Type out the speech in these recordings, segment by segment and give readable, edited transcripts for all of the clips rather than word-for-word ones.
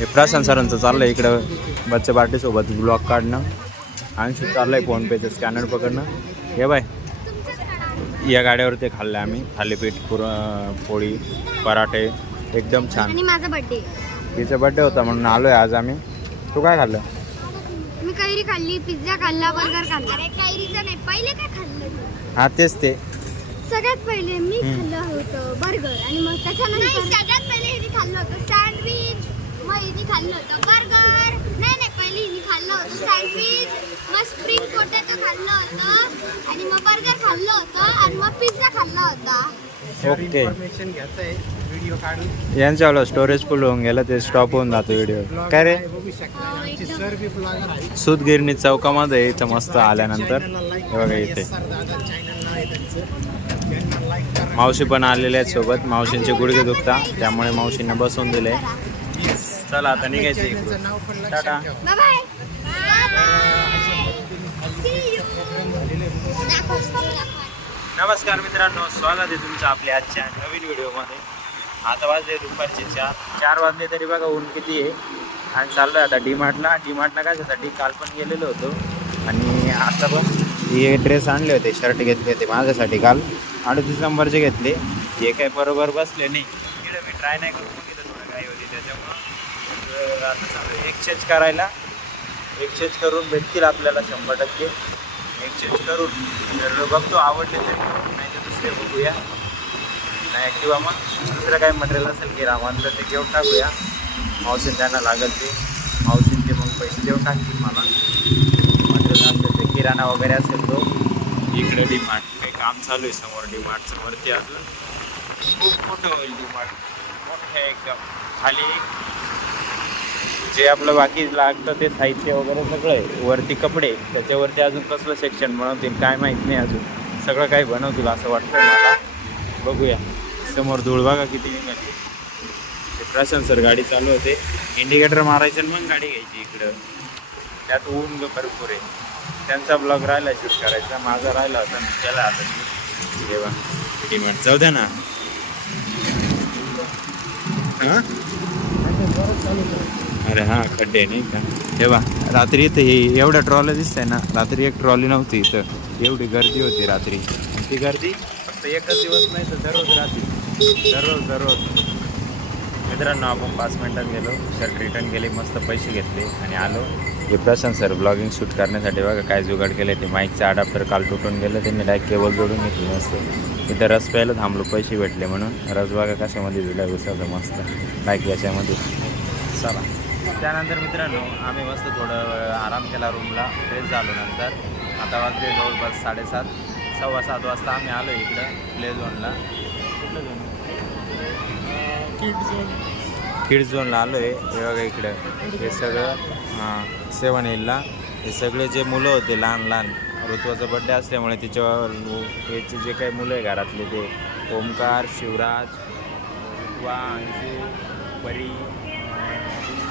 हे प्रशांत सरांचं चाललंय इकडं बच्चे पार्टीसोबत ब्लॉग काढणं. आणखी चाललंय फोनपेचं स्कॅनर पकडणं. हे बाय या गाड्यावर ते खाल्लं आम्ही थालीपीठ पोळी पराठे एकदम छान. आणि माझा बर्थडे तिचा बर्थडे होता म्हणून आलोय आज आम्ही. तू काय खाल्लं? मी कैरी खाल्ली, पिझ्झा खाल्ला, बर्गर खाल्ला. अरे कैरीचं नाही, पहिले काय खाल्लं? हा तेच ते सगळ्यात पहिले मी खाल्लं होतं बर्गर आणि मग त्याच्यानंतर सगळ्यात पहिले हिने खाल्लं होतं सँडविच, मग हिने खाल्लं होतं बर्गर. नाही पहिले हिने खाल्लं होतं सँडविच, मग स्प्रिंग पोटॅटो खाल्लं होतं आणि मग बर्गर खाल्लं होतं आणि मग पिझ्झा खाल्ला होता. ओके. यांच्यावाला स्टोरेज फुल होऊन गेलं ते स्टॉप होऊन जातो व्हिडिओ. काय रे सूतगिरणी चौकामध्ये इथं मस्त आल्यानंतर हे बघा इथे मावशी पण आलेल्या आहेत सोबत. मावशींचे गुडघे दुखता त्यामुळे मावशींना बसवून दिले. चला आता निघायचे टाटा. Bye bye. नमस्कार मित्रांनो, स्वागत आहे तुमचं आपल्या आजच्या नवीन व्हिडिओमध्ये. आता वाजले दुपारचे 4 वाजले तरी बघा ऊन किती आहे. आणि चाललो आहे आता डीमार्टला. डीमार्टला कशासाठी काल पण गेलेलो होतो आणि आता पण हे ड्रेस आणले होते, शर्ट घेतले होते माझ्यासाठी काल 38 नंबरचे घेतले. हे काय बरोबर बसले नाही. इकडे मी ट्राय नाही करून बघितलं, थोडं काही होती त्याच्यामुळं आता चालू एक्सचेंज करायला. एक्सचेंज करून भेटतील आपल्याला 100%. एक्सचेंज करून बघतो आवडले तरी नाही तर दुसरे बघूया. नाही किंवा मग दुसरं काही मटेरियल असेल की रामांचं ते घेऊन टाकूया. मावशीन त्यांना लागेल ते मावशीन ते मग पैसे देऊन टाकतील मला. मटेरियल असेल ते किराणा वगैरे असेल तो. इकडं डीमार्ट काही काम चालू आहे समोर डीमार्टचं वरती. अजून खूप मोठं होईल डीमार्ट, मोठं आहे एकदम. खाली जे आपलं बाकी लागतं ते साहित्य वगैरे सगळं आहे. वरती कपडे, त्याच्यावरती अजून कसलं सेक्शन बनवतील काय माहीत नाही. अजून सगळं काही बनवतील असं वाटतं मला. बघूया. समोर धूळ बघा किती निघाली. ते प्रशांत सर गाडी चालू होते, इंडिकेटर मारायचं मग गाडी घ्यायची इकडं. त्यात ऊन भरपूर आहे. त्यांचा ब्लॉग राहिला शूट करायचा, माझा राहिला होता त्याला आता तेव्हा डीमार्ट जाऊ द्या ना. हां अरे हां खड्डे नाही का. तेव्हा रात्री इथं हे एवढ्या ट्रॉल्या दिसतंय ना. रात्री एक ट्रॉली नव्हती इथं, एवढी गर्दी होती रात्री. ती गर्दी फक्त एकच दिवस नाही तर दररोज राहते, दररोज. मित्रांनो आपण 5 मिनिटात गेलो, शर्ट रिटर्न केले, मस्त पैसे घेतले आणि आलो. हे प्रशांत सर ब्लॉगिंग शूट करण्यासाठी बघा काय जुगाड केले. ते माईकचं अडॅप्टर काल तुटून गेलं, त्यांनी डायरेक्ट केबल जोडून घेतली मस्त. इथं रस प्यायला थांबलो, पैसे भेटले म्हणून. रस बघा कशामध्ये दिला उसाचं मस्त डायरेक्ट याच्यामध्ये. चला त्यानंतर मित्रांनो आम्ही मस्त थोडं आराम केला रूमला, फ्रेश झालो. नंतर आता वाजले जवळपास 7:30, 7:15 वाजता आम्ही आलो इकडं प्ले झोनला. कुठलं झोन? किड्स झोनला आलो आहे. हे बघा इकडं हे सगळं 7 हिलला हे सगळे जे मुलं होते लहान ऋतुवाचा बड्डे असल्यामुळे याचे जे काही मुलं आहे घरातले ते ओमकार, शिवराज, ऋतुवा, अंशू, परी,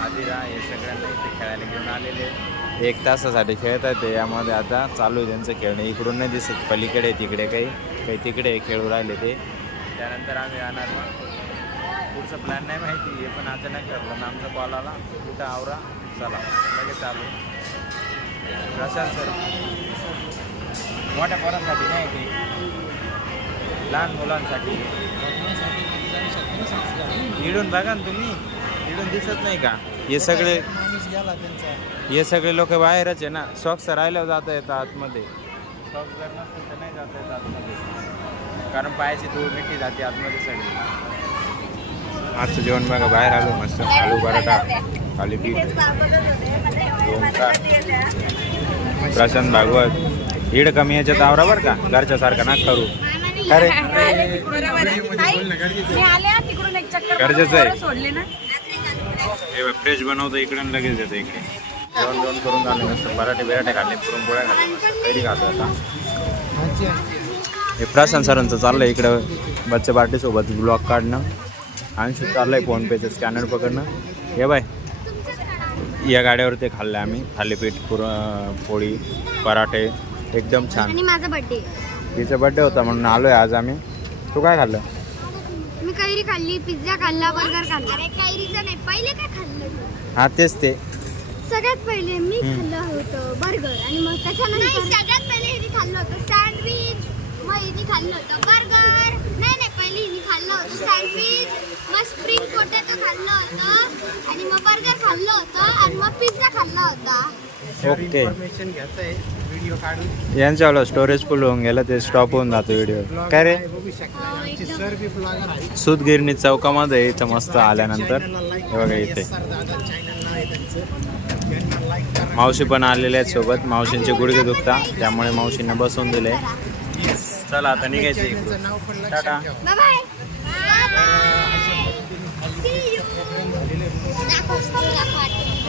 आदिरा हे सगळ्यांना इथे खेळायला घेऊन आलेले. 1 तासासाठी खेळत आहे ते. यामध्ये आता चालू आहे त्यांचं खेळणं. इकडून नाही दिसत, पलीकडे तिकडे काही तिकडे खेळू राहिले ते. त्यानंतर आम्ही जाणार मग पुढचा प्लॅन नाही माहिती आहे, पण अचानक ठरलं ना आमचा कॉल आला कुठं आवरा चला लगेच चालू. प्रशांत सर मोठ्या पोरांसाठी नाही ते, लहान मुलांसाठी. इडून बघा ना तुम्ही, इडून दिसत नाही का. हे सगळे लोक बाहेरच आहे ना. सॉक्स राहिल्यावर जाता येतं आतमध्ये. सॉक्स जर नसतं तर नाही जाता येतं आतमध्ये, कारण पायाची धूळ मिठी जाते आतमध्ये सगळी. आजचं जेवण बघा बाहेर आलो मस्त. आलू पराठा, थालीपीठ, ओमकार, प्रशांत भागवत. इड कमी याच्यात आवरा बरं का, घरच्यासारखं ना करू. अरे गरजेचं आहे. हे फ्रेश बनवतं इकडे लगेच येतं इकडे. जेवण करून झाले नसतं. पराठे खाल्ले, पुरणपोळ्या खाल्ल्या, मस्त कैरी खातो आता. हे प्रशांत सरांचं चाललं आहे इकडं बच्चे पार्टीसोबत ब्लॉग काढणं. आणखी चाललंय फोनपेचं स्कॅनर पकडणं. हे बाय या गाड्यावर ते खाल्लं आम्ही थालीपीठ पोळी पराठे एकदम छान. आणि माझा बर्थडे तिचा बर्थडे होता म्हणून आलोय आज आम्ही. तू काय खाल्लं? मी कैरी खाल्ली, पिझ्झा खाल्ला, बर्गर खाल्ला. अरे कैरीचं नाही, पहिले काय खाल्लं? हा तेच ते. सगळ्यात पहिले मी खाल्लं होतं बर्गर आणि मग त्याच्यानंतर सगळ्यात पहिले हिने खाल्लं होतं सँडविच, मग हिने खाल्लं होतं बर्गर. नाही पहिले हिने खाल्लं होतं सँडविच, मग स्प्रिंग पोटॅटो खाल्लं होतं आणि मग बर्गर खाल्लं होतं आणि मग पिझ्झा खाल्ला होता. ओके. इन्फॉर्मेशन घेताय व्हिडिओ काढून. यांच्यावाला स्टोरेज फुल होऊन गेलं ते स्टॉप होऊन जातो व्हिडिओ. काय रे बघू शकता आमचे सर बी ब्लॉगर आहे. सूतगिरणी चौकामध्ये इथं मस्त आल्यानंतर हे बघा इथे सर दादा चॅनल नाव आहे त्यांचं. यांना लाईक करा. मावशी पण आलेले आहेत सोबत. मावशींचे गुडघे दुखता त्यामुळे मावशींना बसवून दिले. चला आता निघायचं इकडून. त्यांचं नाव पण टाटा. लक्षात ठेवा. बाय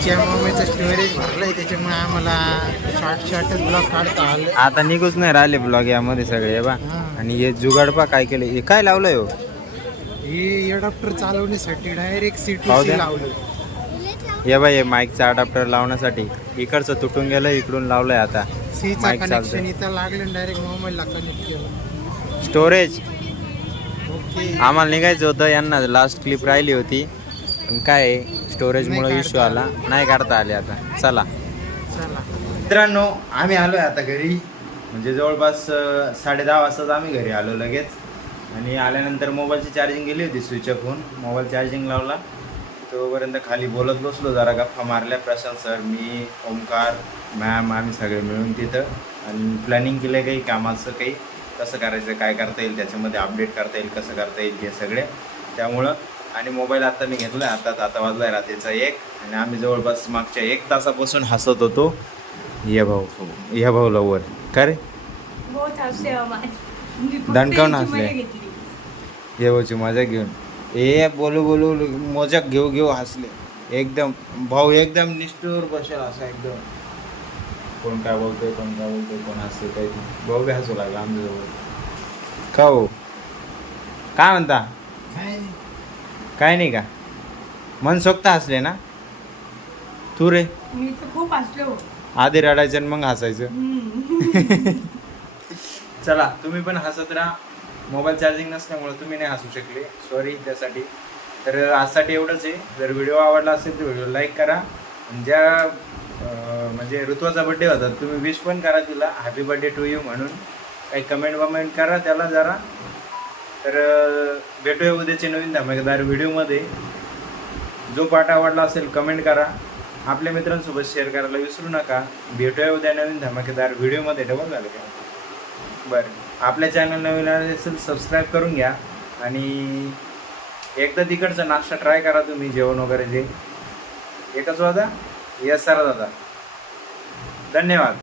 च्या मोबाईलचं स्टोरेज भरलंय त्याच्यामुळे आम्हाला शॉर्टच ब्लॉग काढता आलं. आता निघूच नाही राहिले ब्लॉग यामध्ये सगळे हे बा. आणि हे जुगाडपा काय केले, हे काय लावलंय हो? हे अडॉप्टर चालवण्यासाठी डायरेक्ट पाहू द्या. C2C लावलं. हे बा हे माईकचा अडॅप्टर लावण्यासाठी इकडचं तुटून गेलं, इकडून लावलंय आता सीचा माईक कनेक्शन चालतंय. इथं लागलं डायरेक्ट मोबाईलला कनेक्ट केलं. स्टोरेज. ओके. आम्हाला निघायचं होतं, यांना लास्ट क्लिप राहिली होती पण काय स्टोरेजमुळे नाही इश्यू आला, नाही काढता आले. आता चला चला. मित्रांनो, आम्ही आलोय आता घरी. म्हणजे जवळपास 10:30 वाजताच आम्ही घरी आलो लगेच. आणि आल्यानंतर मोबाईलची चार्जिंग गेली होती, स्विच ऑफ होऊन मोबाईल चार्जिंग लावला. तोपर्यंत खाली बोलत बसलो, जरा गप्पा मारल्या. प्रशांत सर, मी, ओमकार, मॅम, आम्ही सगळे मिळून तिथं. आणि प्लॅनिंग केलं काही कामाचं, काही कसं करायचं, काय करता येईल त्याच्यामध्ये, अपडेट करता येईल, कसं करता येईल हे सगळे. त्यामुळं आणि मोबाईल आता मी घेतला आहे. आता वाजला आहे रात्रीचा 1. आणि आम्ही जवळपास मागच्या 1 तासापासून हसत होतो. या भाऊ लवर का रे दणकावून हसले. ये भाऊची मजा घेऊन बोलू मजाक घेऊ हसले एकदम. भाऊ एकदम निष्ठूर बसेल असा एकदम. कोण काय बोलतोय, कोण हसतोय, काही भाऊ बी हसू लागला आमच्याजवळ. का हो, काय म्हणता? काय नाही का? मनसोक्त हसले ना तू रे? मी तर खूप हसलो. आधी रडायचं आणि मग हसायचं. चला, तुम्ही पण हसत राहा. मोबाईल चार्जिंग नसल्यामुळे तुम्ही नाही हसू शकले, सॉरी त्यासाठी. तर आजसाठी एवढंच आहे. जर व्हिडिओ आवडला असेल तर व्हिडिओ लाईक करा. ज्या म्हणजे ऋतुवाचा बड्डे होता, तुम्ही विश पण करा तिला, हॅपी बर्थडे टू यू म्हणून. काही कमेंट करा त्याला जरा. तर भेटूया उद्याचे नवीन धमाकेदार व्हिडिओमध्ये. जो पार्ट आवडला असेल कमेंट करा, आपल्या मित्रांसोबत शेअर करायला विसरू नका. भेटूया उद्या नवीन धमाकेदार व्हिडिओमध्ये. डबल झालं का? बरं, आपल्या चॅनल नवीन आले असेल सबस्क्राईब करून घ्या. आणि एकदा तिकडचा नाश्ता ट्राय करा तुम्ही, जेवण वगैरे जे. एकच वाजा. यस सर दादा, धन्यवाद.